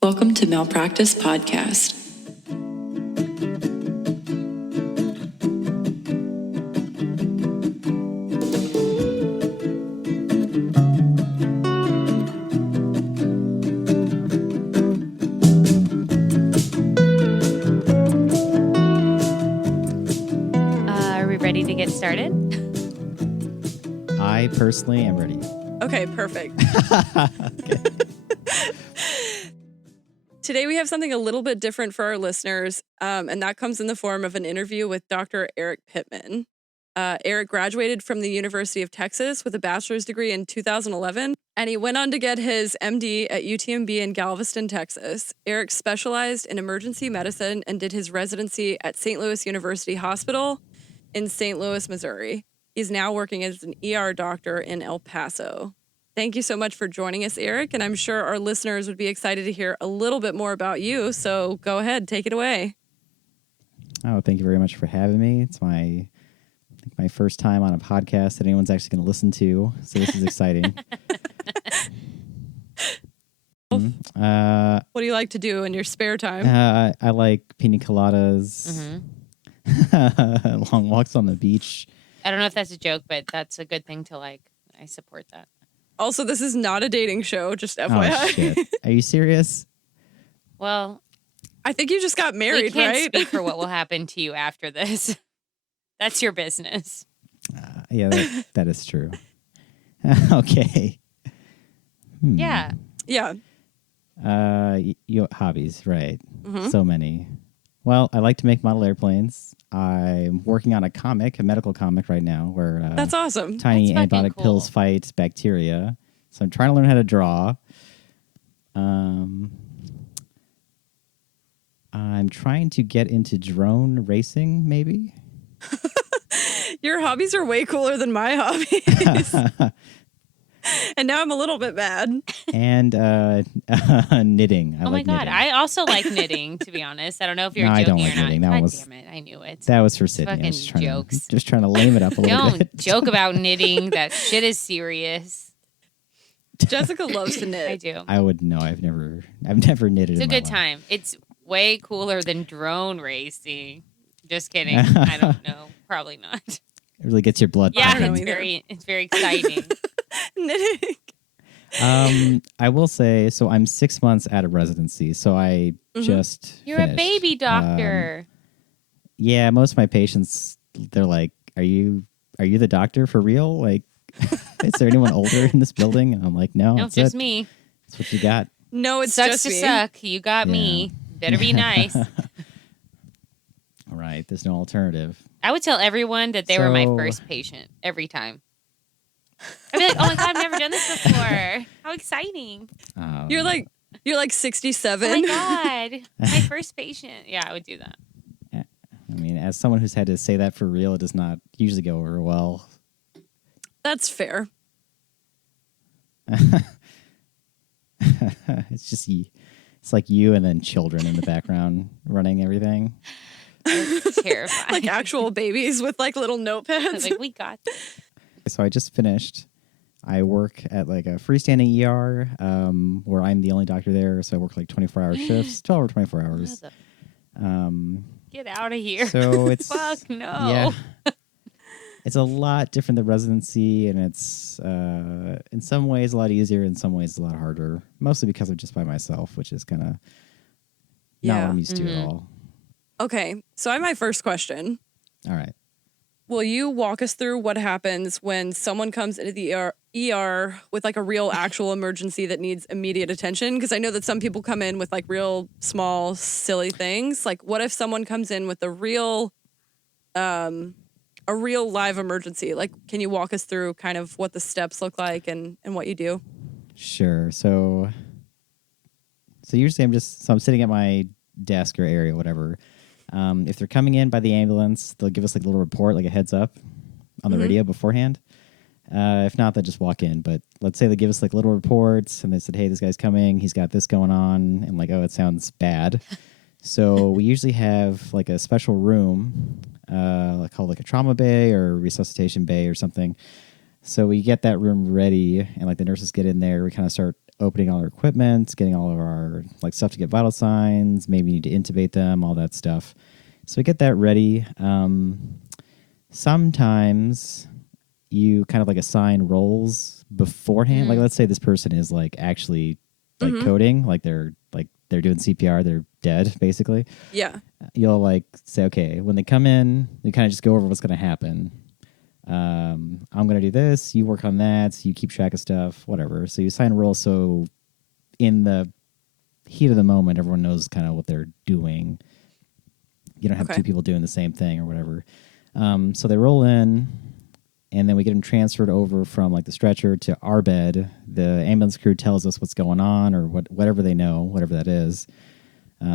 Welcome to Malpractice Podcast. Are we ready to get started? I personally am ready. Okay, perfect. Okay. Today we have something a little bit different for our listeners, and that comes in the form of an interview with Dr. Eric Pittman. Eric graduated from the University of Texas with a bachelor's degree in 2011, and he went on to get his MD at UTMB in Galveston, Texas. Eric specialized in emergency medicine and did his residency at St. Louis University Hospital in St. Louis, Missouri. He's now working as an ER doctor in El Paso. Thank you so much for joining us, Eric, and I'm sure our listeners would be excited to hear a little bit more about you, so go ahead, take it away. Oh, thank you very much for having me. It's my first time on a podcast that anyone's actually going to listen to, so this is exciting. What do you like to do in your spare time? I like pina coladas, long walks on the beach. I don't know if that's a joke, but that's a good thing to like. I support that. Also, this is not a dating show, just Oh, FYI. shit. Are you serious? Well, I think you just got we married, can't right? speak for what will happen to you after this. That's your business. Yeah, that is true. Okay. Yeah. Yeah. Hobbies, right. Mhm. So many. Well, I like to make model airplanes. I'm working on a medical comic right now where That's awesome. tiny That's fucking antibiotic pills cool. fight bacteria. So I'm trying to learn how to draw. I'm trying to get into drone racing, maybe. Your hobbies are way cooler than my hobbies. And now I'm a little bit mad. And knitting. I Oh like my god, knitting. I also like knitting. To be honest, I don't know if you're No, I joking don't like or not. knitting. That God was- damn it, I knew it. That was for Sydney. I Fucking was trying jokes. just trying to lame it up a little Don't bit. joke about knitting. That shit is serious. Jessica loves to knit. I do. I would know. I've never knitted. It's a in my good life. time. It's way cooler than drone racing. Just kidding. I don't know. Probably not. It really gets your blood Yeah, don't know pumping. either. it's very exciting. Knitting. I will say, so I'm 6 months out of residency, so I just You're finished. a baby doctor. Yeah, most of my patients, they're like, "Are you the doctor for real? Like, is there anyone older in this building?" And I'm like, "No, No, it's just me. That's what you got." No, it's Sucks just to me. suck. You got Yeah. me. Better be nice. All right, there's no alternative. I would tell everyone that they were my So- first patient every time. I'd be like, oh my God, I've never done this before. How exciting. You're like Oh 67. my God. My first patient. Yeah, I would do that. I mean, as someone who's had to say that for real, it does not usually go over well. That's fair. It's just it's like you and then children in the background running everything. It's terrifying. Like actual babies with like little notepads. like, we got this. So I just finished. I work at like a freestanding ER where I'm the only doctor there. So I work like 24-hour shifts, 12 or 24 hours. Get out of here. So it's Fuck no. yeah, it's a lot different than residency, and it's in some ways a lot easier, in some ways a lot harder. Mostly because I'm just by myself, which is kind of not Yeah. what I'm used to Mhm. at all. Okay, so I have my first question. All right. Will you walk us through what happens when someone comes into the ER with like a real actual emergency that needs immediate attention? Because I know that some people come in with like real small, silly things. Like what if someone comes in with a real live emergency? Like, can you walk us through kind of what the steps look like and what you do? Sure. So usually I'm sitting at my desk or area, whatever. If they're coming in by the ambulance, they'll give us like a little report, like a heads up on the radio beforehand. If not, they'll just walk in. But let's say they give us like little reports and they said, "Hey, this guy's coming. He's got this going on." And like, "Oh, it sounds bad." So we usually have like a special room called like a trauma bay or resuscitation bay or something. So we get that room ready and like the nurses get in there. We kind of start opening all our equipment, getting all of our like stuff to get vital signs. Maybe you need to intubate them, all that stuff. So we get that ready. Sometimes you kind of like assign roles beforehand. Like let's say this person is like actually like coding, like they're doing CPR, they're dead basically. Yeah. You'll like say, okay, when they come in, you kind of just go over what's going to happen. I'm going to do this, you work on that, you keep track of stuff, whatever. So you assign roles so in the heat of the moment, everyone knows kind of what they're doing. You don't have two people doing the same thing or whatever. So they roll in, and then we get them transferred over from like the stretcher to our bed. The ambulance crew tells us what's going on or whatever they know, whatever that is.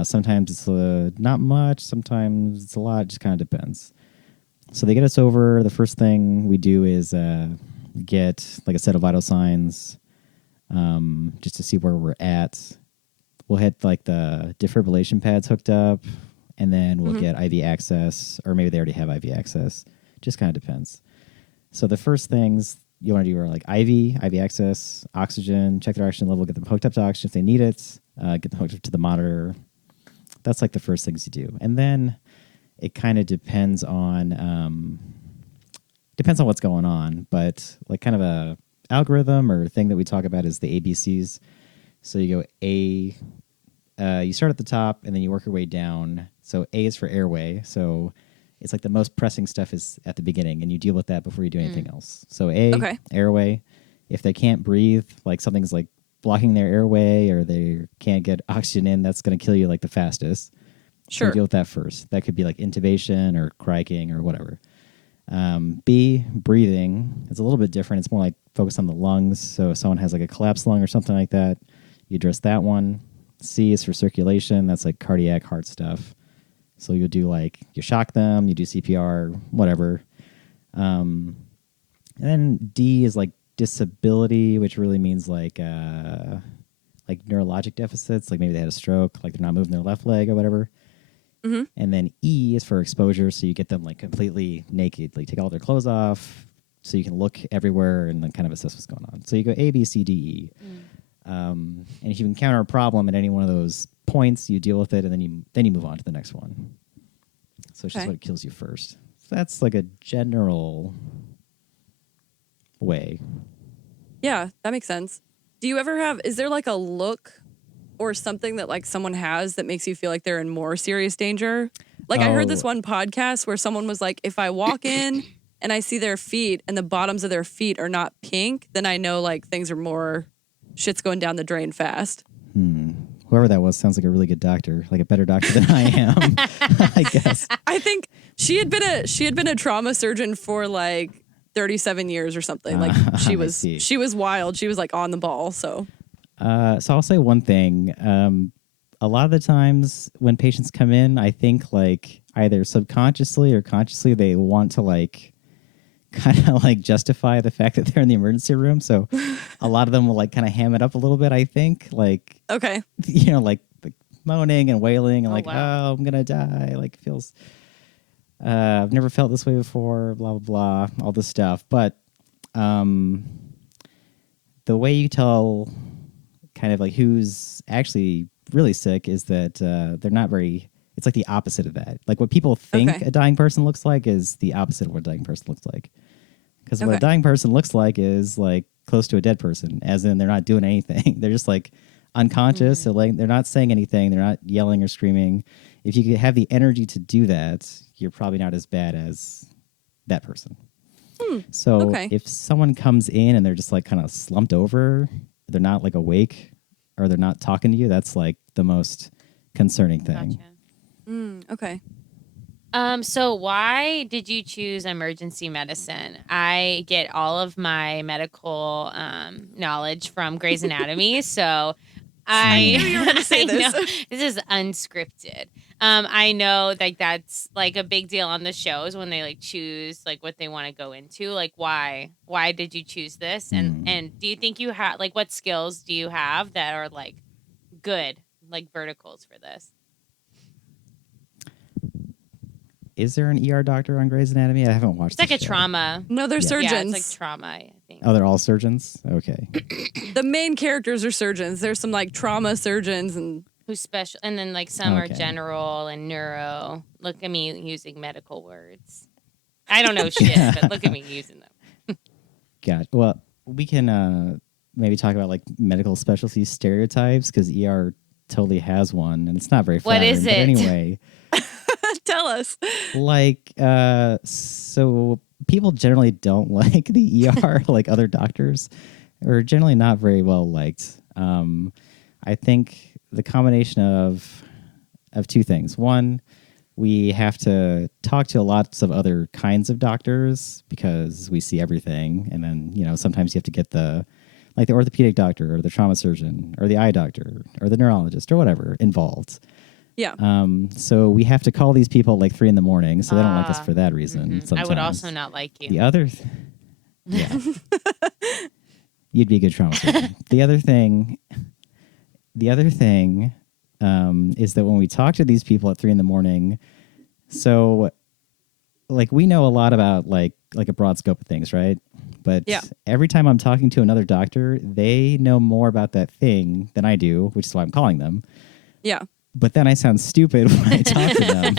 Sometimes it's not much, sometimes it's a lot, it just kind of depends. So they get us over. The first thing we do is get like a set of vital signs just to see where we're at. We'll hit like the defibrillation pads hooked up, and then we'll get IV access, or maybe they already have IV access. Just kind of depends. So the first things you want to do are like IV access, oxygen, check their oxygen level, get them hooked up to oxygen if they need it, get them hooked up to the monitor. That's like the first things you do. And then it kind of depends on what's going on, but like kind of a algorithm or thing that we talk about is the ABCs. So you go you start at the top and then you work your way down. So A is for airway. So it's like the most pressing stuff is at the beginning, and you deal with that before you do anything else. So A, airway. If they can't breathe, like something's like blocking their airway or they can't get oxygen in, that's going to kill you like the fastest. Sure. So deal with that first. That could be like intubation or criking or whatever. B, breathing. It's a little bit different. It's more like focused on the lungs. So if someone has like a collapsed lung or something like that, you address that one. C is for circulation. That's like cardiac, heart stuff. So you'll do like, you shock them, you do CPR, whatever. And then D is like disability, which really means like neurologic deficits. Like maybe they had a stroke, like they're not moving their left leg or whatever. And then E is for exposure. So you get them like completely naked, like take all their clothes off so you can look everywhere and then kind of assess what's going on. So you go A, B, C, D, E. And if you encounter a problem at any one of those points, you deal with it, and then you move on to the next one. So it's just what kills you first. So that's like a general way. Yeah, that makes sense. Do you ever is there like a look or something that like someone has that makes you feel like they're in more serious danger? Like I heard this one podcast where someone was like, if I walk in and I see their feet and the bottoms of their feet are not pink, then I know like things are more, shit's going down the drain fast. Whoever that was sounds like a really good doctor, like a better doctor than I am, I guess. I think she had been a trauma surgeon for like 37 years or something. Like she was wild. She was like on the ball. So I'll say one thing. A lot of the times when patients come in, I think like either subconsciously or consciously they want to like kind of like justify the fact that they're in the emergency room. So a lot of them will like kind of ham it up a little bit, I think. Like, you know, like moaning and wailing and oh, I'm going to die. Like feels, I've never felt this way before, blah, blah, blah, all this stuff. But the way you tell kind of like who's actually really sick is that they're not very, it's like the opposite of that. Like what people think a dying person looks like is the opposite of what a dying person looks like. Because what a dying person looks like is like close to a dead person, as in they're not doing anything. They're just like unconscious. So like they're not saying anything. They're not yelling or screaming. If you have the energy to do that, you're probably not as bad as that person. So if someone comes in and they're just like kind of slumped over, they're not like awake or they're not talking to you, that's like the most concerning thing. Okay. So why did you choose emergency medicine? I get all of my medical knowledge from Grey's Anatomy, so I knew you were going to say this. This is unscripted. I know like that's like a big deal on the shows when they like choose like what they want to go into. Like why did you choose this? And do you think you have like what skills do you have that are like good like verticals for this? Is there an ER doctor on Grey's Anatomy? I haven't watched. It's like the a show. trauma. No, they're Yeah. surgeons. Yeah, it's like trauma, I think. Oh, they're all surgeons. Okay. The main characters are surgeons. There's some like trauma surgeons and Who's special, and then like some are Okay. general and neuro. Look at me using medical words. I don't know shit, but look at me using them. Got. Well, we can maybe talk about like medical specialty stereotypes because ER totally has one, and it's not very What flattering. is But it? anyway, tell us. like so people generally don't like the ER like other doctors, or generally not very well liked. I think the combination of two things. One, we have to talk to lots of other kinds of doctors because we see everything, and then sometimes you have to get the orthopedic doctor or the trauma surgeon or the eye doctor or the neurologist or whatever involved. Yeah. So we have to call these people like 3 a.m, so they don't like us for that reason. I Sometimes. would also not like you. The other, yeah, you'd be a good trauma surgeon. The other thing is that when we talk to these people at 3 a.m, so like we know a lot about like a broad scope of things, right? But Yeah. every time I'm talking to another doctor, they know more about that thing than I do, which is why I'm calling them. Yeah. But then I sound stupid when I talk to them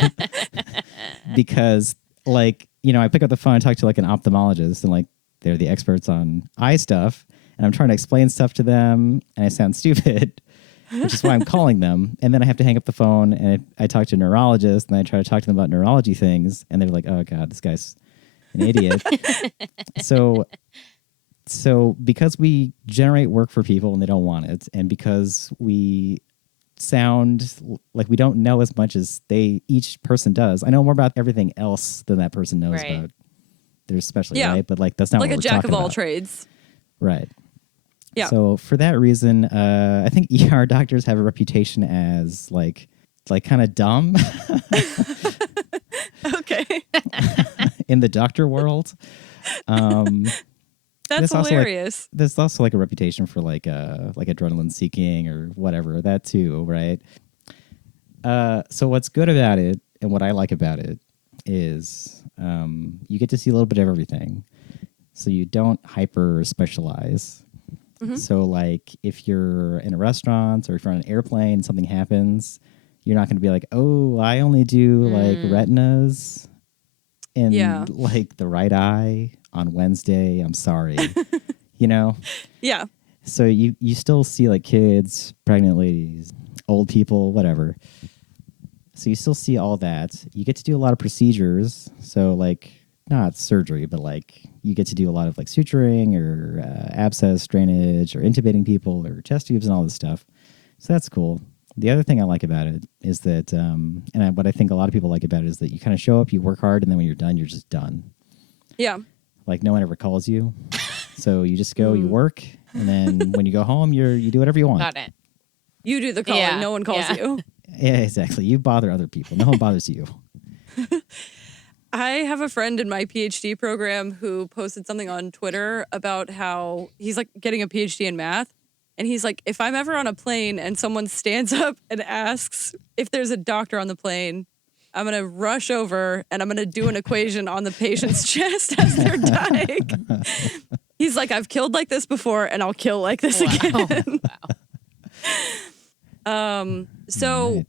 because like, I pick up the phone and talk to like an ophthalmologist and like they're the experts on eye stuff. And I'm trying to explain stuff to them and I sound stupid, which is why I'm calling them. And then I have to hang up the phone and I talk to a neurologist and I try to talk to them about neurology things. And they're like, oh God, this guy's an idiot. So because we generate work for people and they don't want it, and because we sound like we don't know as much as each person does. I know more about everything else than that person knows Right. about their specialty, Yeah. right? But like that's not Like what a we're jack talking of all about. trades. Right. Yeah. So for that reason, I think ER doctors have a reputation as like kind of dumb Okay. in the doctor world. That's There's also, like, hilarious. There's also like a reputation for like adrenaline seeking or whatever, that too, right? So what's good about it and what I like about it is you get to see a little bit of everything. So you don't hyper specialize. So like if you're in a restaurant or if you're on an airplane and something happens, you're not going to be like, oh, I only do like retinas in Yeah. like the right eye on Wednesday. I'm sorry. Yeah. So you still see like kids, pregnant ladies, old people, whatever. So you still see all that. You get to do a lot of procedures. So like not surgery, but like you get to do a lot of like suturing or abscess drainage or intubating people or chest tubes and all this stuff. So that's cool. The other thing I like about it is that, what I think a lot of people like about it is that you kind of show up, you work hard, and then when you're done, you're just done. Yeah. Like no one ever calls you. So you just go, you work, and then when you go home, you do whatever you want. Got it. You do the calling. Yeah. No one calls Yeah. you. Yeah, exactly. You bother other people. No one bothers you. I have a friend in my PhD program who posted something on Twitter about how he's like getting a PhD in math. And he's like, if I'm ever on a plane and someone stands up and asks if there's a doctor on the plane, I'm going to rush over and I'm going to do an equation on the patient's chest as they're dying. He's like, I've killed like this before and I'll kill like this again. So Right.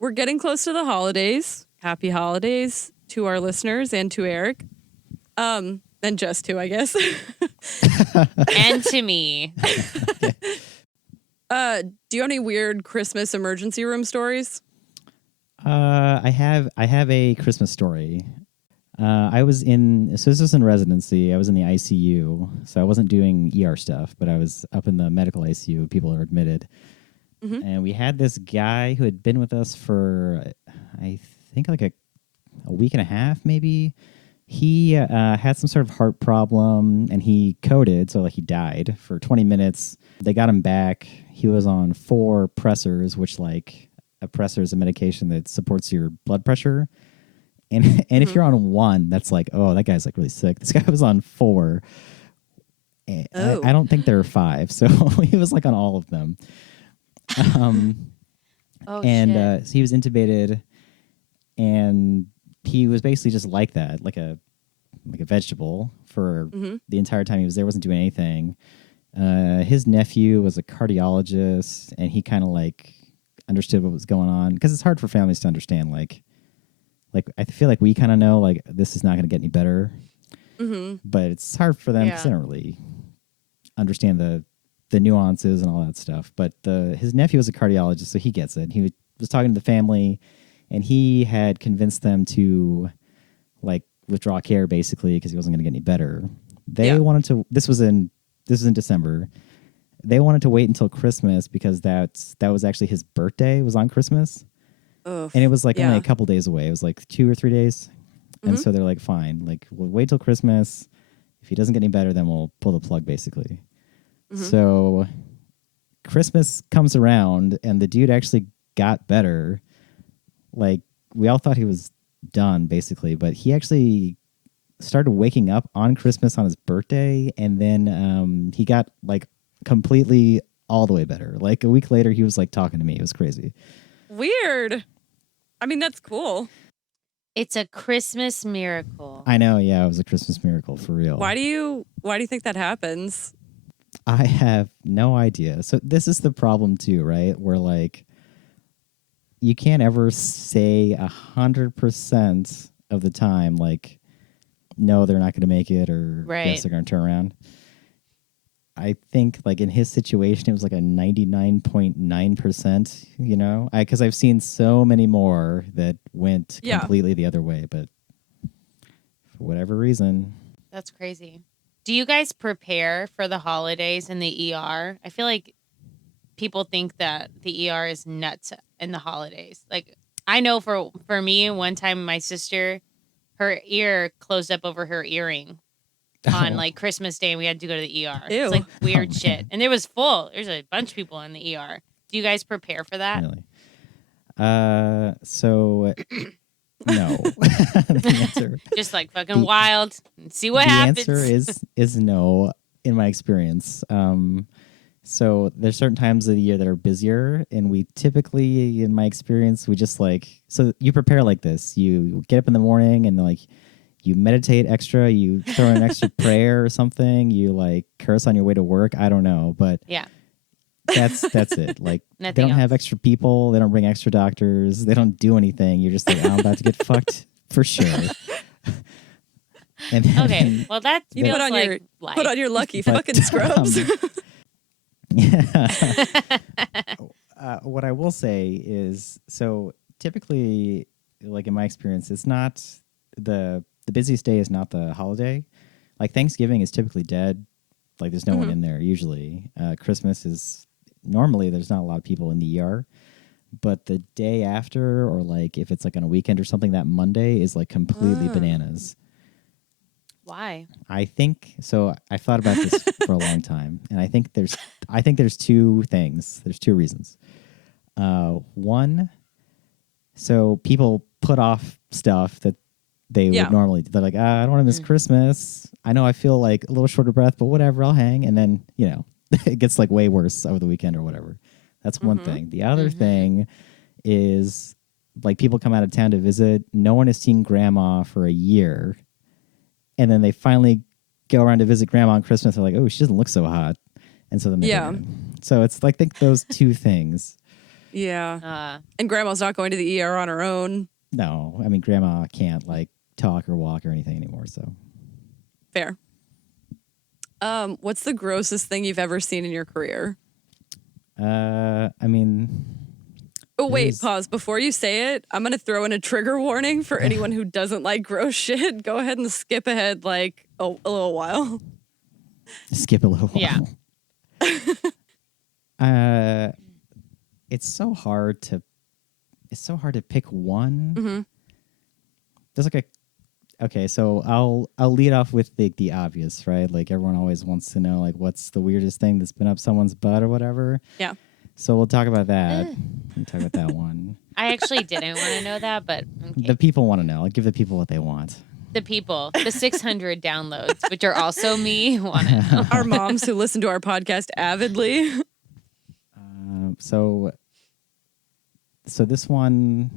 we're getting close to the holidays. Happy holidays to our listeners and to Eric. And just to, I guess. And to me. Do you have any weird Christmas emergency room stories? I have a Christmas story. So this was in residency. I was in the ICU, so I wasn't doing ER stuff, but I was up in the medical ICU. People are admitted. And we had this guy who had been with us for, I think, like a week and a half, maybe. He had some sort of heart problem, and he coded, so like he died for 20 minutes. They got him back. He was on 4 pressors, which like a pressor is a medication that supports your blood pressure. And if you're on 1, that's like, oh, that guy's like really sick. This guy was on 4. I don't think there were 5, so he was like on all of them. Oh, and shit. so he was intubated, and he was basically just like that, like a vegetable for the entire time he was there. Wasn't doing anything. His nephew was a cardiologist, and he kind of like understood what was going on, because it's hard for families to understand. Like I feel like we kind of know like this is not going to get any better, but it's hard for them because they don't really understand the nuances and all that stuff. But his nephew was a cardiologist, so he gets it. He was talking to the family, and he had convinced them to like withdraw care basically because he wasn't going to get any better. They wanted to. This was in December. They wanted to wait until Christmas because that was actually his birthday, was on Christmas. Oof. And it was like only a couple days away. It was like 2 or 3 days. And so they're like, fine, like we'll wait till Christmas. If he doesn't get any better, then we'll pull the plug basically. So Christmas comes around and the dude actually got better. Like we all thought he was done basically, but he actually started waking up on Christmas on his birthday, and then he got like completely all the way better. Like a week later, he was like talking to me. It was crazy. Weird. I mean, that's cool. It's a Christmas miracle. I know, yeah, it was a Christmas miracle for real. Why do you think that happens? I have no idea. So this is the problem too, right? Where like you can't ever say 100% of the time, like, no, they're not going to make it, or yes, they're going to turn around. I think like in his situation, it was like a 99.9%, you know, because I've seen so many more that went completely the other way, but for whatever reason. That's crazy. Do you guys prepare for the holidays in the ER? I feel like people think that the ER is nuts in the holidays. Like I know for me, one time my sister, her ear closed up over her earring on like Christmas Day, and we had to go to the ER. Ew. It's like weird shit. And it was full. There's a bunch of people in the ER. Do you guys prepare for that? Really? So no. The answer, Just like fucking wild and see what happens. The answer is no in my experience. So there's certain times of the year that are busier, and we typically, in my experience, we just like, so you prepare like this. You get up in the morning and like you meditate extra, you throw in an extra prayer or something, you like curse on your way to work. I don't know, but yeah, that's it. Like they Nothing don't else. have extra people, they don't bring extra doctors, they don't do anything. You're just like, I'm about to get fucked for sure. And then, okay, well that You feels put on like your life. put on your lucky But, fucking scrubs. What I will say is, so typically, like in my experience, it's not the busiest day is not the holiday. Like Thanksgiving is typically dead. Like there's no one in there usually. Christmas is normally there's not a lot of people in the ER. But the day after, or like if it's like on a weekend or something, that Monday is like completely bananas. Why? I think so. I thought about this for a long time, and I think there's two things. There's two reasons. One, so people put off stuff that they would normally. They're like, I don't want to miss Christmas. I know I feel like a little short of breath, but whatever, I'll hang. And then it gets like way worse over the weekend or whatever. That's one thing. The other thing is like people come out of town to visit. No one has seen grandma for a year. And then they finally go around to visit grandma on Christmas. They're like, oh, she doesn't look so hot. And so then they go in. So it's like, I think those two things. Yeah. And grandma's not going to the ER on her own. No, I mean, grandma can't like talk or walk or anything anymore. So Fair. What's the grossest thing you've ever seen in your career? I mean, Oh, wait, pause. Before you say it, I'm going to throw in a trigger warning for anyone who doesn't like gross shit. Go ahead and skip ahead like a little while. skip a little while. Yeah. It's so hard to pick one. There's like okay, so I'll lead off with the obvious, right? Like everyone always wants to know like what's the weirdest thing that's been up someone's butt or whatever. Yeah. So we'll talk about that. We'll talk about that one. I actually didn't want to know that, but okay. The people want to know. I'll give the people what they want. The people, the 600 downloads, which are also me, want to know. Our moms who listen to our podcast avidly. So this one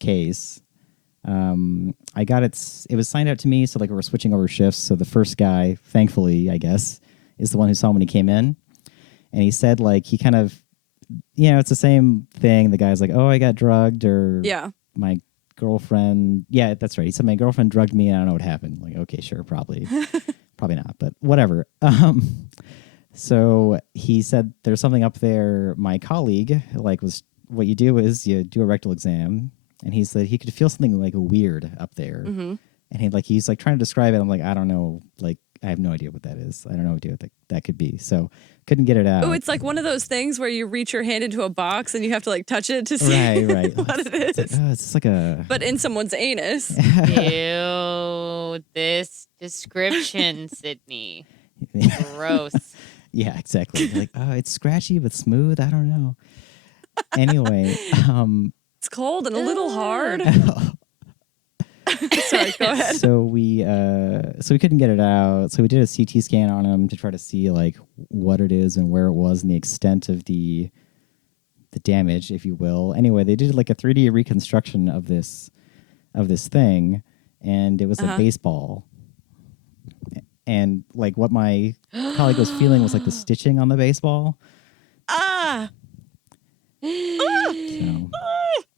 case, I got it was signed out to me, so like we were switching over shifts. So the first guy, thankfully, I guess, is the one who saw him when he came in, and he said like he kind of, it's the same thing. The guy's like, oh, I got drugged, or Yeah. my girlfriend. Yeah, that's right. He said my girlfriend drugged me, and I don't know what happened. Like, okay, sure, probably, probably not, but whatever. So he said there's something up there. My colleague like was what you do is you do a rectal exam, and he said he could feel something like weird up there, and he's like trying to describe it. I'm like, I don't know, like I have no idea what that is. I don't know what that could be. So couldn't get it out. Oh, it's like one of those things where you reach your hand into a box and you have to like touch it to see right. what it is. It's just like a. But in someone's anus. Ew, this description, Sydney. Gross. Yeah, exactly. Like, oh, it's scratchy but smooth. I don't know. Anyway, It's cold and a little hard. Sorry, go ahead. So we couldn't get it out. So we did a CT scan on him to try to see like what it is and where it was and the extent of the damage, if you will. Anyway, they did like a 3D reconstruction of this thing, and it was a baseball. And like what my colleague was feeling was like the stitching on the baseball. Ah. So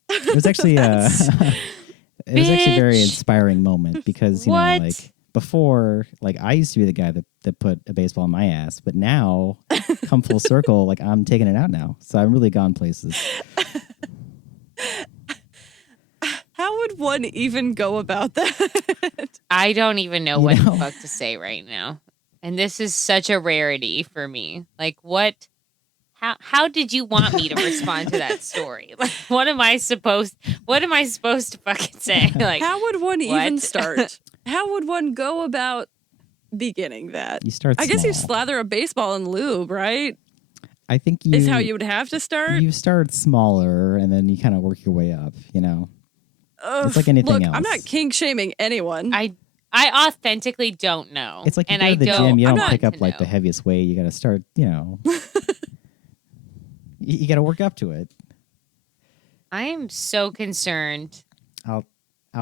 it was actually it was actually a very inspiring moment because like before, like I used to be the guy that put a baseball in my ass, but now come full circle, like I'm taking it out now. So I've really gone places. How would one even go about that? I don't even know what the fuck to say right now. And this is such a rarity for me. Like what? How did you want me to respond to that story? Like, what am I supposed to fucking say? Like, how would one even start? How would one go about beginning that? You start. I guess you small. slather a baseball in lube, right? I think is how you would have to start. You start smaller and then you kind of work your way up. Ugh, it's like anything else. I'm not kink shaming anyone. I authentically don't know. It's like you and go to the gym. You don't pick up like know. the heaviest weight. You got to start. You got to work up to it. I am so concerned. I'll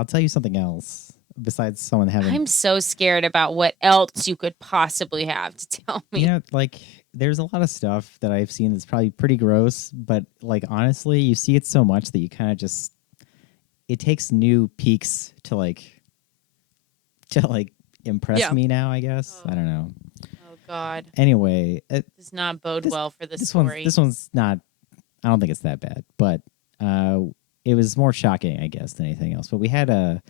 tell you something else besides someone having. I'm so scared about what else you could possibly have to tell me. Like there's a lot of stuff that I've seen that's probably pretty gross, but like honestly, you see it so much that you kind of just. It takes new peaks to impress me now. I guess I don't know. Oh God. Anyway, it does not bode well for the this story. This one's not. I don't think it's that bad, but it was more shocking, I guess, than anything else. But we had a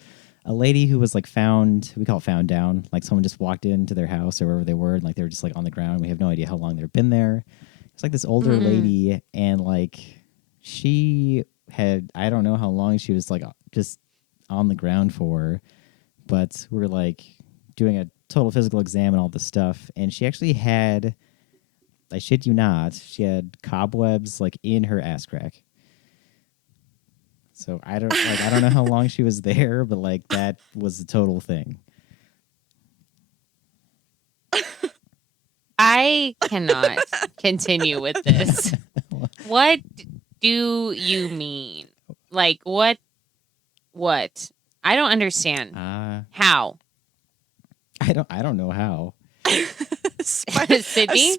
lady who was like found. We call it found down. Like someone just walked into their house or wherever they were, and like they were just like on the ground. We have no idea how long they've been there. It's like this older lady, and like she had, I don't know how long she was like just on the ground for, but we were like doing a total physical exam and all this stuff, and she actually had, I shit you not, she had cobwebs like in her ass crack. So I don't know how long she was there, but like that was the total thing. I cannot continue with this. What do you mean? Like what? I don't understand. How? I don't know how. Sydney?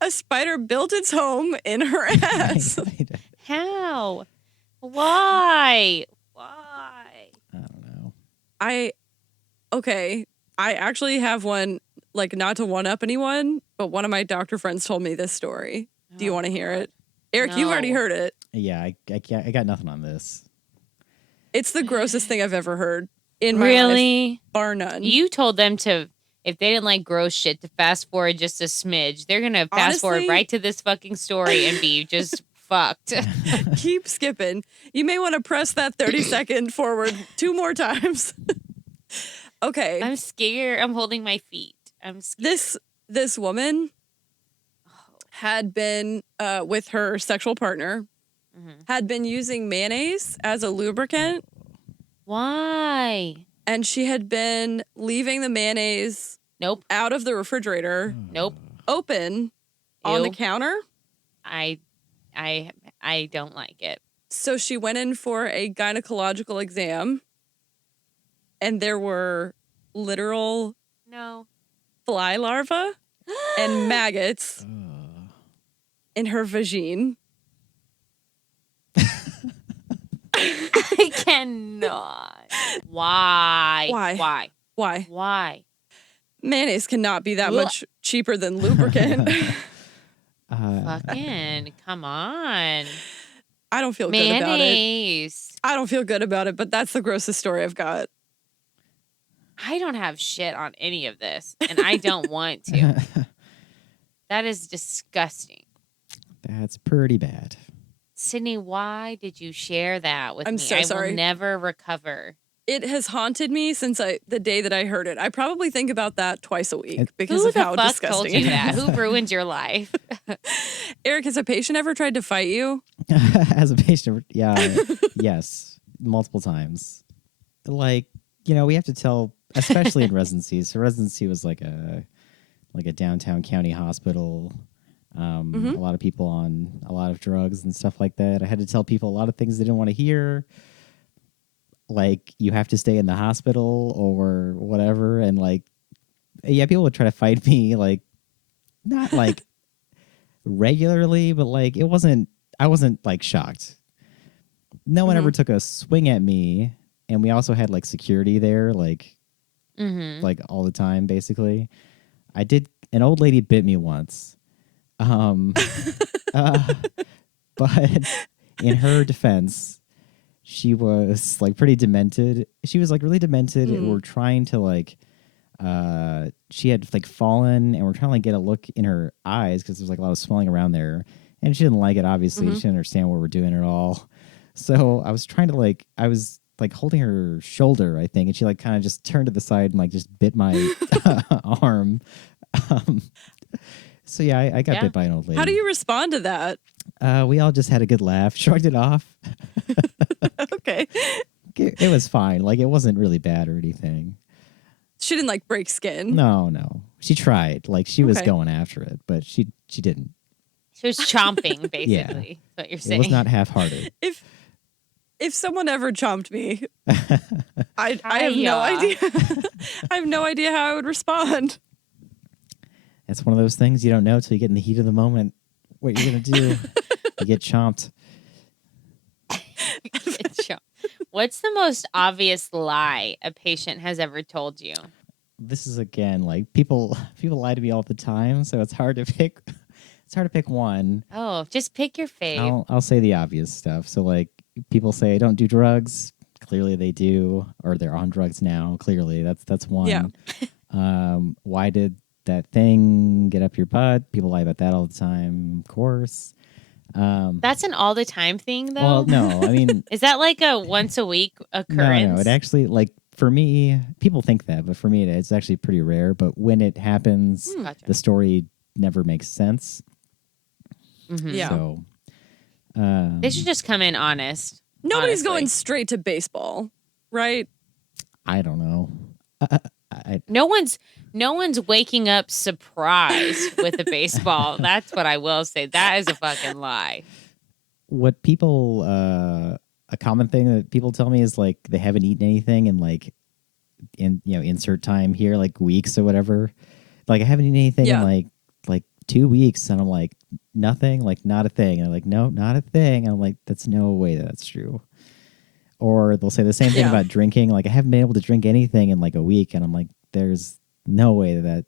A spider built its home in her ass. How? Why? I don't know. Okay. I actually have one, like not to one up anyone, but one of my doctor friends told me this story. Do you want to hear it? Eric, you've already heard it. Yeah, I got nothing on this. It's the grossest thing I've ever heard in my life, bar none. You told them to, if they didn't like gross shit, to fast forward just a smidge. They're going to fast forward right to this fucking story and be just fucked. Keep skipping. You may want to press that 30-second forward 2 more times. Okay. I'm scared. I'm holding my feet. I'm scared. This woman had been with her sexual partner, had been using mayonnaise as a lubricant. Why? And she had been leaving the mayonnaise out of the refrigerator. Open on the counter. I don't like it. So she went in for a gynecological exam and there were literal No. fly larvae and maggots in her vagine. I cannot. Why? Why? Why? Why? Why? Mayonnaise cannot be that Ugh. much cheaper than lubricant. Fucking come on. I don't feel good about it. Mayonnaise. I don't feel good about it, but that's the grossest story I've got. I don't have shit on any of this, and I don't want to. That is disgusting. That's pretty bad. Sydney, why did you share that with I'm me? so I sorry. will never recover. It has haunted me since the day that I heard it. I probably think about that twice a week because Who of the how fuck told disgusting you it that? is. Who ruined your life? Eric, has a patient ever tried to fight you? As a patient, yeah, yes, multiple times. Like, we have to tell, especially in residency. So residency was like a downtown county hospital. A lot of people on a lot of drugs and stuff like that. I had to tell people a lot of things they didn't want to hear. Like, you have to stay in the hospital or whatever. And like, yeah, people would try to fight me, like, not like regularly, but like, I wasn't like shocked. No one ever took a swing at me. And we also had like security there, like all the time, basically. An old lady bit me once. But in her defense, she was like pretty demented. She was like really demented. And we're trying to like, she had like fallen, and we're trying to like get a look in her eyes because there's like a lot of swelling around there, and she didn't like it. Obviously, she didn't understand what we're doing at all. So I was trying to I was like holding her shoulder, I think, and she like kind of just turned to the side and like just bit my arm. So yeah, I got bit by an old lady. How do you respond to that? We all just had a good laugh, shrugged it off. Okay. It was fine. Like, it wasn't really bad or anything. She didn't like break skin. No. She tried. Like, she was going after it, but she didn't. She was chomping, basically. Yeah. Is what you're It saying. was not half-hearted. If someone ever chomped me, I have no idea. I have no idea how I would respond. It's one of those things you don't know till you get in the heat of the moment what you're going to do. You get chomped. What's the most obvious lie a patient has ever told you? This is, again, like, people lie to me all the time, so it's hard to pick. It's hard to pick one. Oh, just pick your fave. I'll say the obvious stuff. So, like, people say I don't do drugs. Clearly they do, or they're on drugs now. Clearly, that's one. Yeah. Why did that thing get up your butt? People lie about that all the time, of course. That's an all the time thing, though. Well, no, I mean, is that like a once a week occurrence? No, it actually, like, for me, people think that, but for me, it's actually pretty rare. But when it happens, Gotcha. the story never makes sense. Yeah. So, they should just come in honest. Nobody's honestly. going straight to baseball, right? I don't know. No one's waking up surprised with a baseball. That's what I will say. That is a fucking lie. What people, a common thing that people tell me is like they haven't eaten anything and like, insert time here, like weeks or whatever. Like, I haven't eaten anything in like 2 weeks, and I'm like, nothing, like not a thing. And I'm like, no, not a thing. And I'm like, that's no way that's true. Or they'll say the same thing about drinking. Like, I haven't been able to drink anything in like a week, and I'm like, there's no way that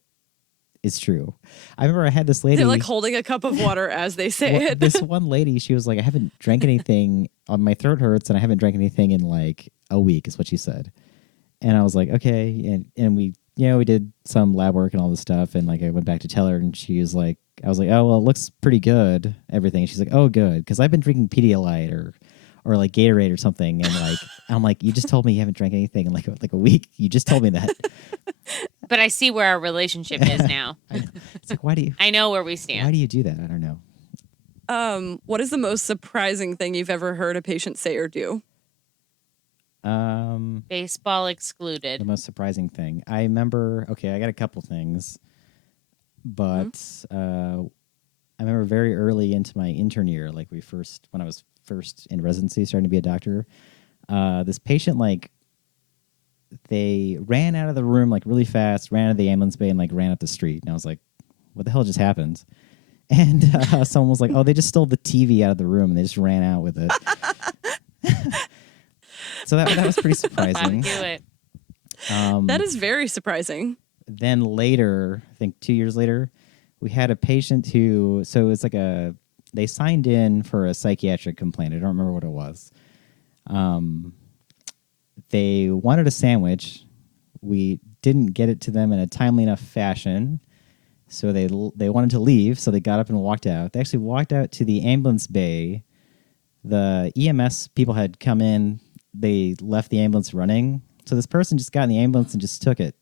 is true. I remember I had this lady. They're like holding a cup of water as they say it. This one lady, she was like, I haven't drank anything. My throat hurts, and I haven't drank anything in like a week, is what she said. And I was like, okay. And we, we did some lab work and all this stuff. And like, I went back to tell her, and she was like, I was like, oh, well, it looks pretty good, everything. And she's like, oh, good. Because I've been drinking Pedialyte or like Gatorade or something. And like, I'm like, you just told me you haven't drank anything in like a week. You just told me that. But I see where our relationship is now. It's like, why do you? I know where we stand. Why do you do that? I don't know. What is the most surprising thing you've ever heard a patient say or do? Baseball The excluded. most surprising thing. I remember, okay, I got a couple things, but I remember very early into my intern year, like when I was first in residency, starting to be a doctor, this patient like they ran out of the room like really fast, ran out of the ambulance bay, and like ran up the street. And I was like, "What the hell just happened?" And someone was like, "Oh, they just stole the TV out of the room and they just ran out with it." So that was pretty surprising. Do it. That is very surprising. Then later, I think 2 years later, we had a patient who, so it's like they signed in for a psychiatric complaint. I don't remember what it was. They wanted a sandwich. We didn't get it to them in a timely enough fashion. So they wanted to leave, so they got up and walked out. They actually walked out to the ambulance bay. The EMS people had come in. They left the ambulance running. So this person just got in the ambulance and just took it.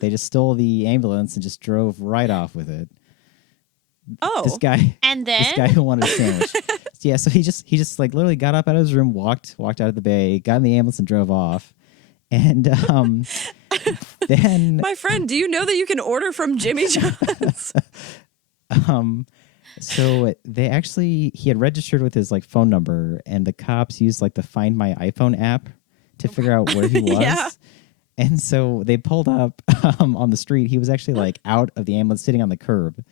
They just stole the ambulance and just drove right off with it. Oh. This guy. And then? This guy who wanted a sandwich. Yeah, so he just like literally got up out of his room, walked out of the bay, got in the ambulance and drove off. And then My friend, do you know that you can order from Jimmy John's? So he had registered with his like phone number, and the cops used like the Find My iPhone app to figure out where he was. Yeah. And so they pulled up on the street. He was actually like out of the ambulance, sitting on the curb.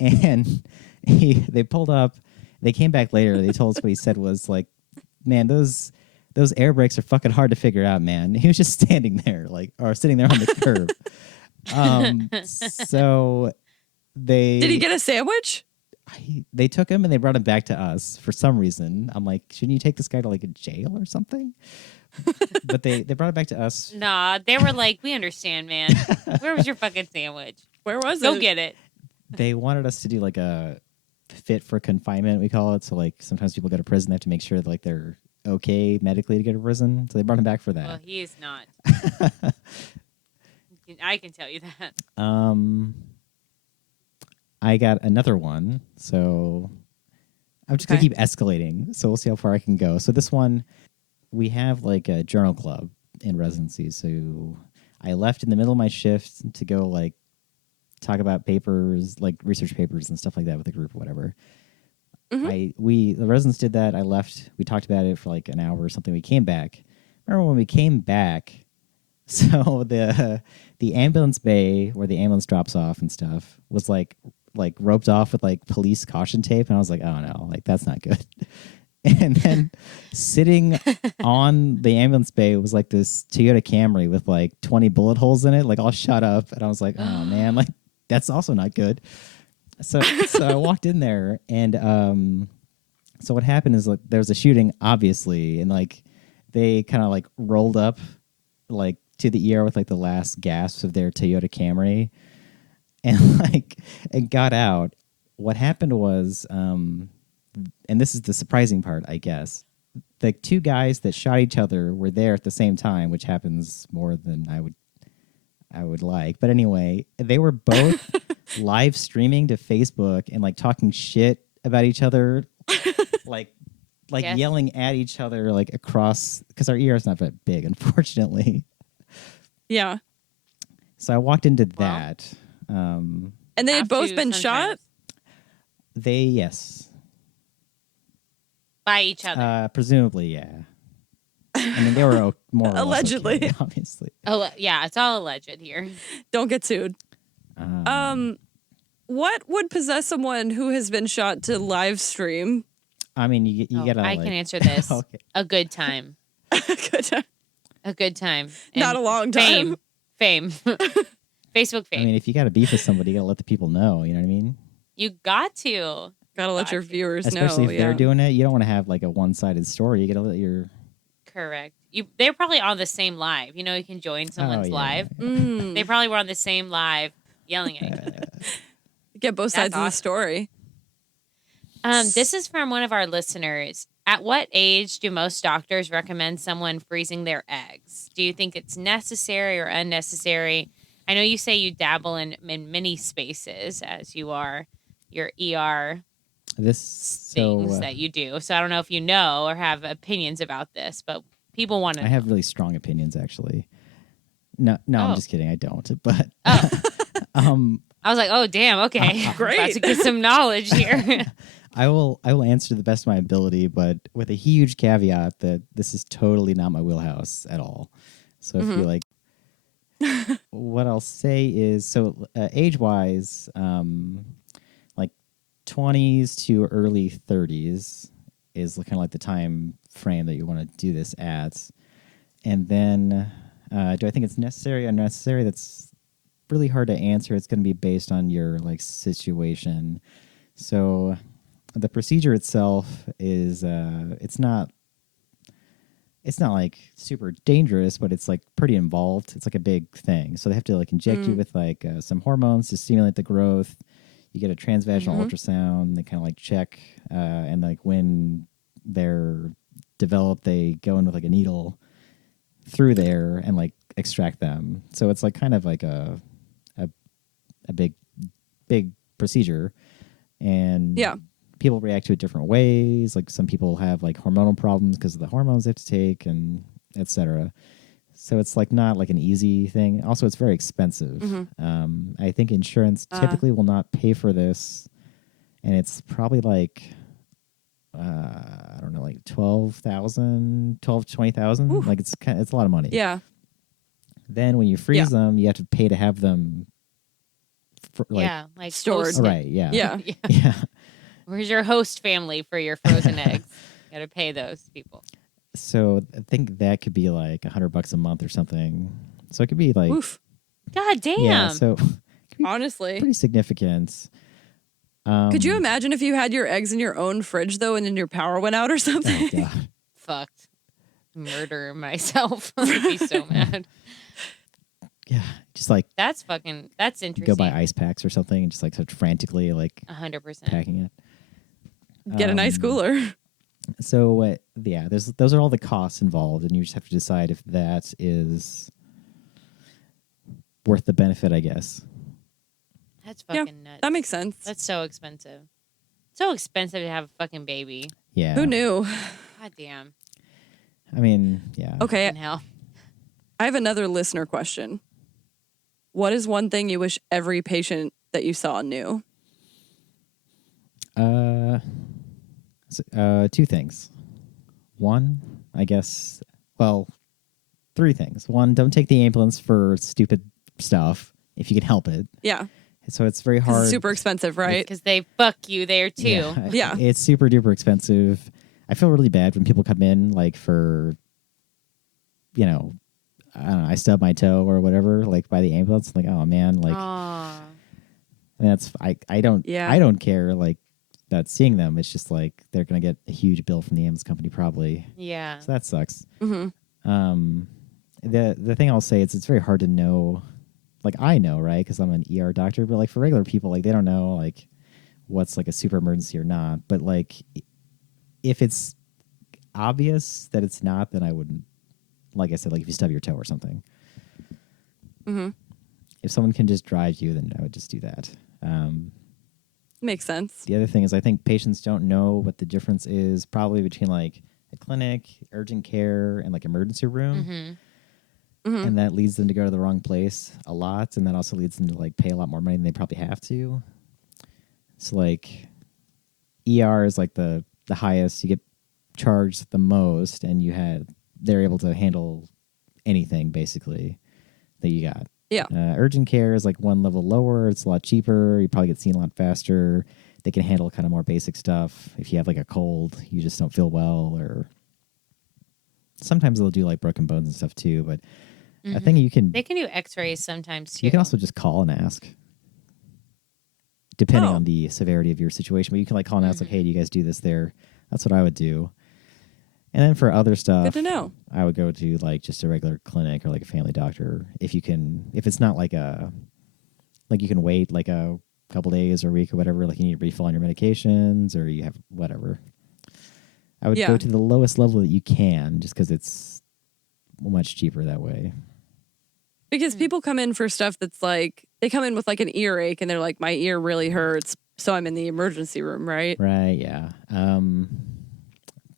And they pulled up. They came back later. They told us what he said was like, "Man, those air brakes are fucking hard to figure out, man." He was just standing there, or sitting there on the curb. So Did he get a sandwich? They took him and they brought him back to us for some reason. I'm like, shouldn't you take this guy to like a jail or something? But they brought it back to us. Nah, they were like, "We understand, man. Where was your fucking sandwich? Where was Go it? get it." They wanted us to do like a fit for confinement, we call it. So like sometimes people go to prison, they have to make sure that like they're okay medically to go to prison. So they brought him back for that. Well, he is not. I can tell you that. I got another one, so I'm just gonna keep escalating. So we'll see how far I can go. So this one, we have like a journal club in residency. So I left in the middle of my shift to go like talk about papers, like research papers and stuff like that with the group or whatever. Mm-hmm. The residents did that. I left. We talked about it for like an hour or something. We came back. Remember when we came back? So the ambulance bay where the ambulance drops off and stuff was like roped off with like police caution tape, and I was like, oh no, like that's not good. And then sitting on the ambulance bay was like this Toyota Camry with like 20 bullet holes in it, like all shot up, and I was like, oh man, like that's also not good. So I walked in there, and so what happened is like there was a shooting, obviously, and like they kind of like rolled up like to the ER with like the last gasps of their Toyota Camry, and got out. What happened was, and this is the surprising part, I guess, the two guys that shot each other were there at the same time, which happens more than I would like. But anyway, they were both live streaming to Facebook and like talking shit about each other, like yes. Yelling at each other like across, because our ER is not that big, unfortunately. Yeah. So I walked into that. And they had both been shot? Yes. By each other? Presumably, yeah. I mean, they were more or less allegedly, okay, obviously. Oh, yeah, it's all alleged here. Don't get sued. What would possess someone who has been shot to live stream? I mean, you gotta. I can answer this. Okay. A good time. Good time. A good time. Not a long time. Fame. Facebook fame. I mean, if you got to beef with somebody, you got to let the people know. You know what I mean? You got to. Gotta let your viewers know. Especially if they're doing it. You don't want to have like a one-sided story. You got to let your... Correct. They're probably on the same live. You know, you can join someone's live. Mm. They probably were on the same live yelling at each other. Get both sides of the story. This is from one of our listeners. At what age do most doctors recommend someone freezing their eggs? Do you think it's necessary or unnecessary? I know you say you dabble in many spaces as you are your ER things that you do. So I don't know if you know or have opinions about this, but people want to know. I have really strong opinions, actually. No, I'm just kidding. I don't. But I was like, oh, damn. Okay. Great. About to get some knowledge here. I will answer to the best of my ability, but with a huge caveat that this is totally not my wheelhouse at all. So if you like, what I'll say is, so age-wise, like 20s to early 30s is kind of like the time frame that you want to do this at. And then, do I think it's necessary or unnecessary? That's really hard to answer. It's going to be based on your like situation. So the procedure itself is, it's not like super dangerous, but it's like pretty involved. It's like a big thing. So they have to like inject you with like some hormones to stimulate the growth. You get a transvaginal ultrasound. They kind of like check, and like when they're developed, they go in with like a needle through there and like extract them. So it's like kind of like a big procedure, and people react to it different ways. Like some people have like hormonal problems because of the hormones they have to take, and etc. So it's like not like an easy thing. Also, it's very expensive. I think insurance typically will not pay for this, and it's probably like I don't know, like 12,000, 20,000. Like it's a lot of money. Yeah. Then when you freeze them, you have to pay to have them like stored. hosted. Right, yeah. Yeah. Yeah. Where's your host family for your frozen eggs? You got to pay those people. So I think that could be like $100 a month or something. So it could be like, Oof. God damn. yeah. So Honestly. pretty significant. Could you imagine if you had your eggs in your own fridge though, and then your power went out or something? Oh God. Fucked. Murder myself. I'd be so mad. Yeah, just like That's interesting. go buy ice packs or something and just like start frantically like 100%. packing it. Get a nice cooler. So yeah, those are all the costs involved, and you just have to decide if that is worth the benefit, I guess. That's fucking nuts. That makes sense. That's so expensive. So expensive to have a fucking baby. Yeah. Who knew? God damn. I mean, yeah. Okay. Fucking hell. I have another listener question. What is one thing you wish every patient that you saw knew? Two things. One, I guess, well, three things. One, don't take the ambulance for stupid stuff if you can help it. Yeah. So it's very 'Cause hard. it's super expensive, right? Because they fuck you there too. Yeah. It's super duper expensive. I feel really bad when people come in like for, I don't know, I stubbed my toe or whatever, like by the ambulance. Like, oh man, like, Aw. and that's I don't care like about seeing them. It's just like they're gonna get a huge bill from the ambulance company probably. Yeah. So that sucks. Mm-hmm. The thing I'll say is it's very hard to know. Like I know, right? Because I'm an ER doctor, but like for regular people, like they don't know like what's like a super emergency or not. But like if it's obvious that it's not, then I wouldn't. Like I said, like if you stub your toe or something. Mm-hmm. If someone can just drive you, then I would just do that. Makes sense. The other thing is I think patients don't know what the difference is probably between like a clinic, urgent care, and like emergency room. Mm-hmm. Mm-hmm. And that leads them to go to the wrong place a lot. And that also leads them to like pay a lot more money than they probably have to. So like ER is like the highest. You get charged the most, and they're able to handle anything basically that you got. Yeah. Urgent care is like one level lower. It's a lot cheaper. You probably get seen a lot faster. They can handle kind of more basic stuff. If you have like a cold, you just don't feel well, or sometimes they'll do like broken bones and stuff too. But I think They can do X-rays sometimes too. you can also just call and ask, depending on the severity of your situation. But you can like call and ask, like, "Hey, do you guys do this there?" That's what I would do. And then for other stuff, Good to know. I would go to like just a regular clinic or like a family doctor if it's not like you can wait like a couple days or a week or whatever, like you need a refill on your medications or you have whatever. I would go to the lowest level that you can, just because it's much cheaper that way. Because people come in for stuff that's like, they come in with like an earache and they're like, my ear really hurts, so I'm in the emergency room, right? Right, yeah.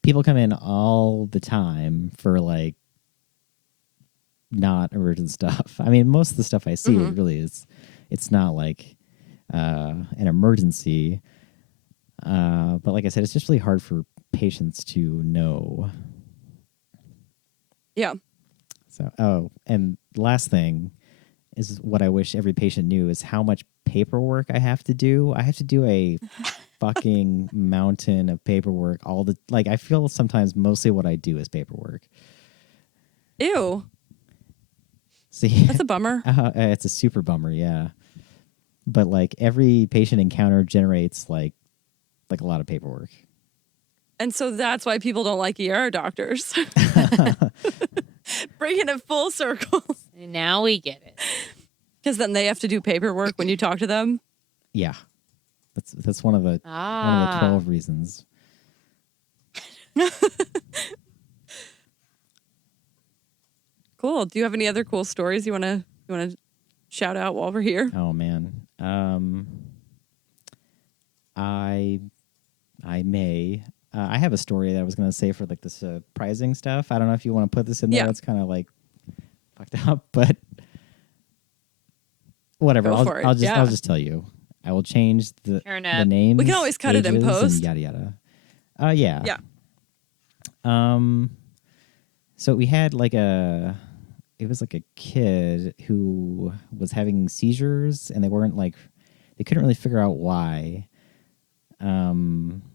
People come in all the time for like not emergent stuff. I mean, most of the stuff I see it really is, it's not like an emergency. But like I said, it's just really hard for patients to know. Yeah. So, and last thing is what I wish every patient knew is how much paperwork I have to do. I have to do a fucking mountain of paperwork I feel sometimes mostly what I do is paperwork. Ew. See, That's a bummer. it's a super bummer, yeah. But like every patient encounter generates like a lot of paperwork. And so that's why people don't like ER doctors. Bringing it full circle. Now we get it. Because then they have to do paperwork when you talk to them. Yeah, that's one of the 12 reasons. Cool. Do you have any other cool stories you wanna shout out while we're here? Oh man, I may. I have a story that I was going to say for like the surprising stuff. I don't know if you want to put this in there. Yeah. It's kind of like fucked up, but whatever. Go for it. I'll just tell you. I will change the names. We can always cut it in ages, post. and yada yada. Yeah. Yeah. So we had it was like a kid who was having seizures, and they couldn't really figure out why.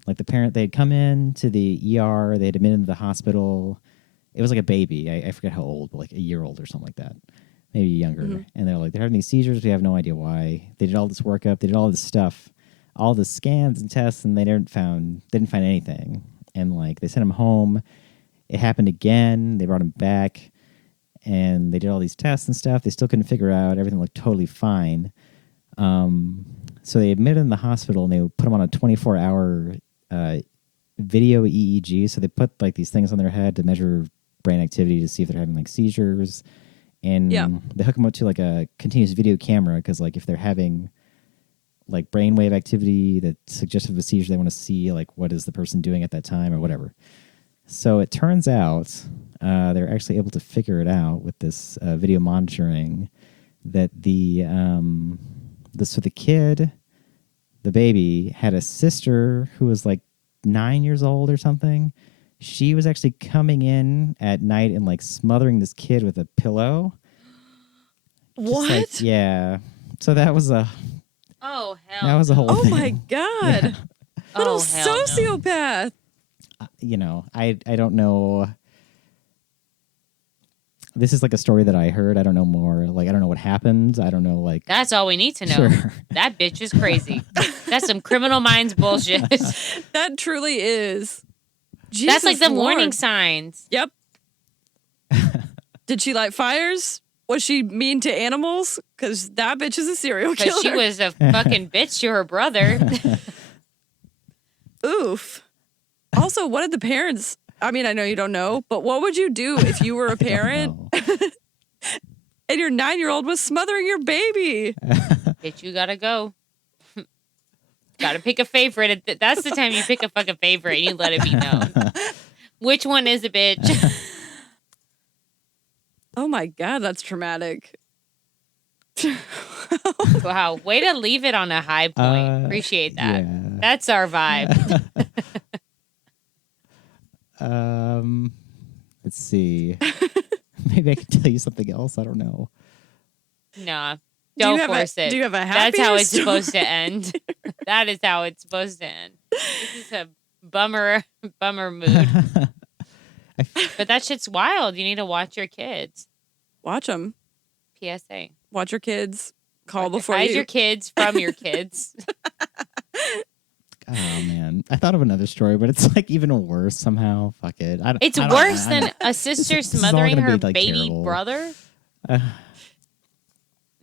Like the parent, they had come in to the ER, they had admitted to the hospital. It was like a baby. I forget how old, but like a year old or something like that, maybe younger. Mm-hmm. And they're like, they're having these seizures. We have no idea why. They did all this workup. They did all this stuff, all the scans and tests, and they didn't find anything. And like they sent him home. It happened again. They brought him back, and they did all these tests and stuff. They still couldn't figure out. Everything looked totally fine. So they admitted him in the hospital, and they put him on a 24-hour video EEG. So they put like these things on their head to measure brain activity to see if they're having like seizures, and they hook them up to like a continuous video camera because like if they're having like brainwave activity that's suggestive of a seizure, they want to see like what is the person doing at that time or whatever. So it turns out they're actually able to figure it out with this video monitoring that the kid, the baby, had a sister who was like 9 years old or something. She was actually coming in at night and like smothering this kid with a pillow. What? Like, yeah. So that was a Oh hell. that was a whole Oh thing. my God. Yeah. Little Oh, hell no. sociopath. I don't know. This is like a story that I heard. I don't know more. Like, I don't know what happened. I don't know, like... That's all we need to know. Sure. That bitch is crazy. That's some Criminal Minds bullshit. That truly is. Jesus That's like the Lord. warning signs. Yep. Did she light fires? Was she mean to animals? Because that bitch is a serial killer. Because she was a fucking bitch to her brother. Oof. Also, what did the parents... I mean, I know you don't know, but what would you do if you were a parent and your 9-year-old was smothering your baby? Bitch, you gotta go. Gotta pick a favorite. That's the time you pick a fucking favorite and you let it be known. Which one is a bitch? Oh my God, that's traumatic. Wow, way to leave it on a high point. Appreciate that. Yeah. That's our vibe. Let's see. Maybe I can tell you something else. I don't know. Nah, don't force it. Do you have a That's happier how it's story? supposed to end. That is how it's supposed to end. This is a bummer mood. But that shit's wild. You need to watch your kids. Watch them. PSA. Watch your kids. Call before Hide you. your kids from your kids. Oh man, I thought of another story, but it's like even worse somehow. Fuck it. It's I don't worse know. than a sister this is all smothering gonna be, her like, baby terrible. brother. Uh,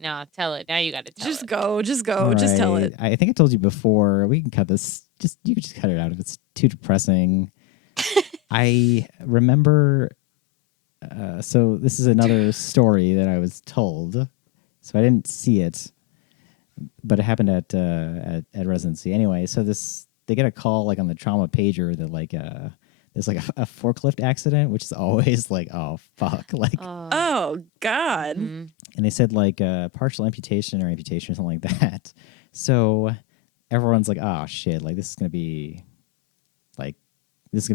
No, tell it. Now you got to tell Just it. go. Just go. Just tell right. it. I think I told you before. We can cut this. You can just cut it out if it's too depressing. I remember. So this is another story that I was told. So I didn't see it, but it happened at residency anyway. So they get a call like on the trauma pager that like there's like a forklift accident, which is always like, oh fuck, like. Oh God. Mhm. And they said like partial amputation or amputation or something like that. So everyone's like, oh shit, like this is gonna be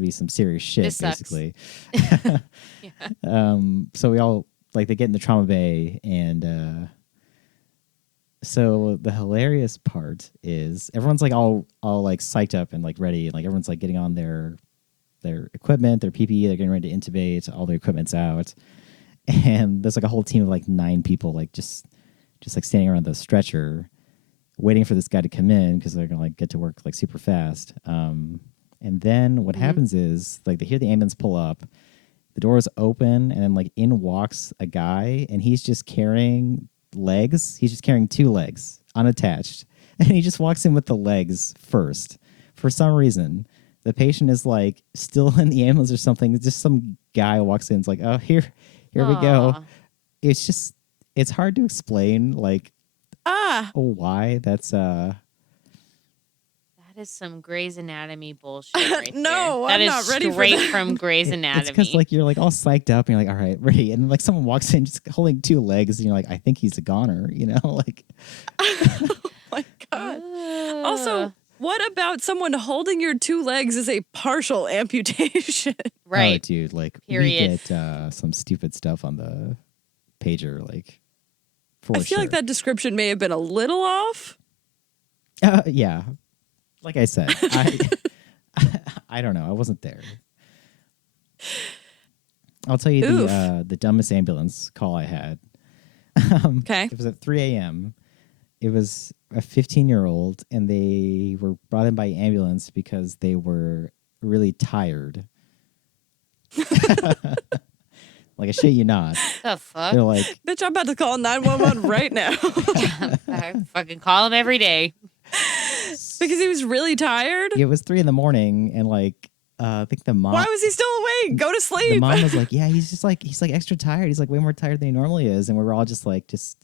some serious shit, This sucks. basically. Yeah. So we all like they get in the trauma bay, and so the hilarious part is everyone's like all like psyched up and like ready, and like everyone's like getting on their equipment, their PPE, they're getting ready to intubate, all their equipment's out, and there's like a whole team of like 9 people like just like standing around the stretcher waiting for this guy to come in because they're gonna like get to work like super fast. And then what happens is like they hear the ambulance pull up, the doors open, and then like in walks a guy, and he's just carrying legs. He's just carrying 2 legs unattached, and he just walks in with the legs first. For some reason, the patient is like still in the ambulance or something. Just some guy walks in, and is like, "Oh, here we go." It's hard to explain like why that's That is some Grey's Anatomy bullshit right No, there. I'm not ready for straight that. from Grey's Anatomy. It's because like you're like all psyched up and you're like, all right, ready, and then like someone walks in just holding 2 legs, and you're like, I think he's a goner, like. Oh my God. Also, what about someone holding your 2 legs is a partial amputation? Right. Oh, dude, like Period. we get some stupid stuff on the pager, like. I feel like that description may have been a little off. Yeah. Like I said, I don't know. I wasn't there. I'll tell you the dumbest ambulance call I had. Okay. It was at 3 a.m. It was a 15-year-old, and they were brought in by ambulance because they were really tired. Like, I shit you not. The fuck? They're like, Bitch, I'm about to call 911 right now. I fucking call him every day. Because he was really tired? it was 3 a.m, and like, I think the mom. Why was he still awake? Go to sleep. The mom was like, yeah, he's like extra tired. He's like way more tired than he normally is. And we were all just like, it's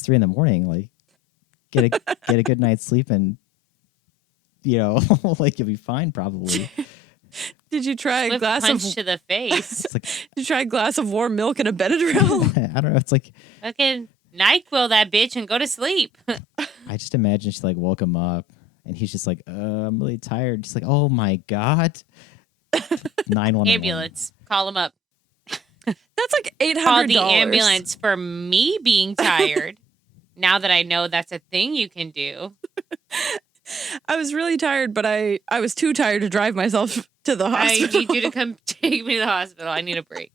3 a.m. Like, get a good night's sleep, and like you'll be fine probably. Did you try a Swift glass punch of to the face. It's like, Did you try a glass of warm milk and a Benadryl? I don't know. It's like, Fucking NyQuil that bitch and go to sleep. I just imagine she like woke him up, and he's just like, I'm really tired. Just like, oh my God. 911. Ambulance. Call him up. That's like $800. Call the ambulance for me being tired. Now that I know that's a thing you can do. I was really tired, but I was too tired to drive myself to the I hospital. need you to come take me to the hospital. I need a break.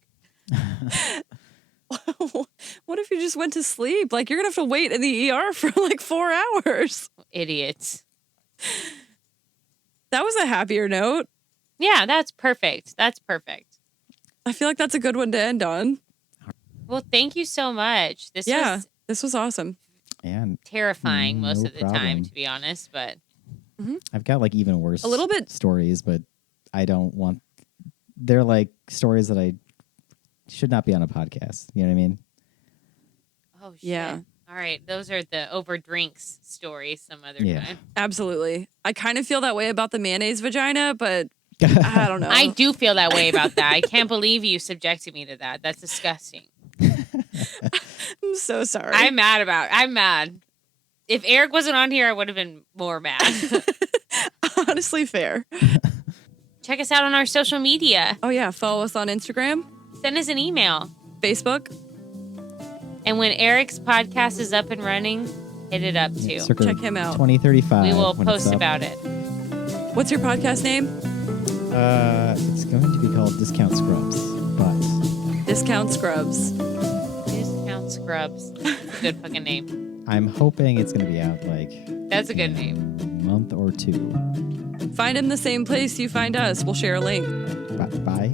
What if you just went to sleep? Like, you're going to have to wait in the ER for like 4 hours. Idiots. That was a happier note. Yeah, that's perfect. That's perfect. I feel like that's a good one to end on. Well, thank you so much. This was This was awesome. And terrifying most No of the time, problem. to be honest. But I've got like even worse A little bit. stories, but I don't want. They're like stories that I should not be on a podcast. You know what I mean? oh shit. Yeah. All right, those are the over drinks stories. Some other Yeah. time. Absolutely. I kind of feel that way about the mayonnaise vagina, but I don't know. I do feel that way about that. I can't believe you subjected me to that. That's disgusting. I'm so sorry. I'm mad. If Eric wasn't on here, I would have been more mad. Honestly fair. Check us out on our social media. Oh, yeah. Follow us on Instagram, Send us an email. Facebook. And when Eric's podcast is up and running, hit it up too. Circa Check him out. 2035. We will when it's post up. about it. What's your podcast name? It's going to be called Discount Scrubs, but Discount Scrubs. Discount Scrubs. That's a good fucking name. I'm hoping it's going to be out like That's a good name. a month or 2. Find him the same place you find us. We'll share a link. Bye.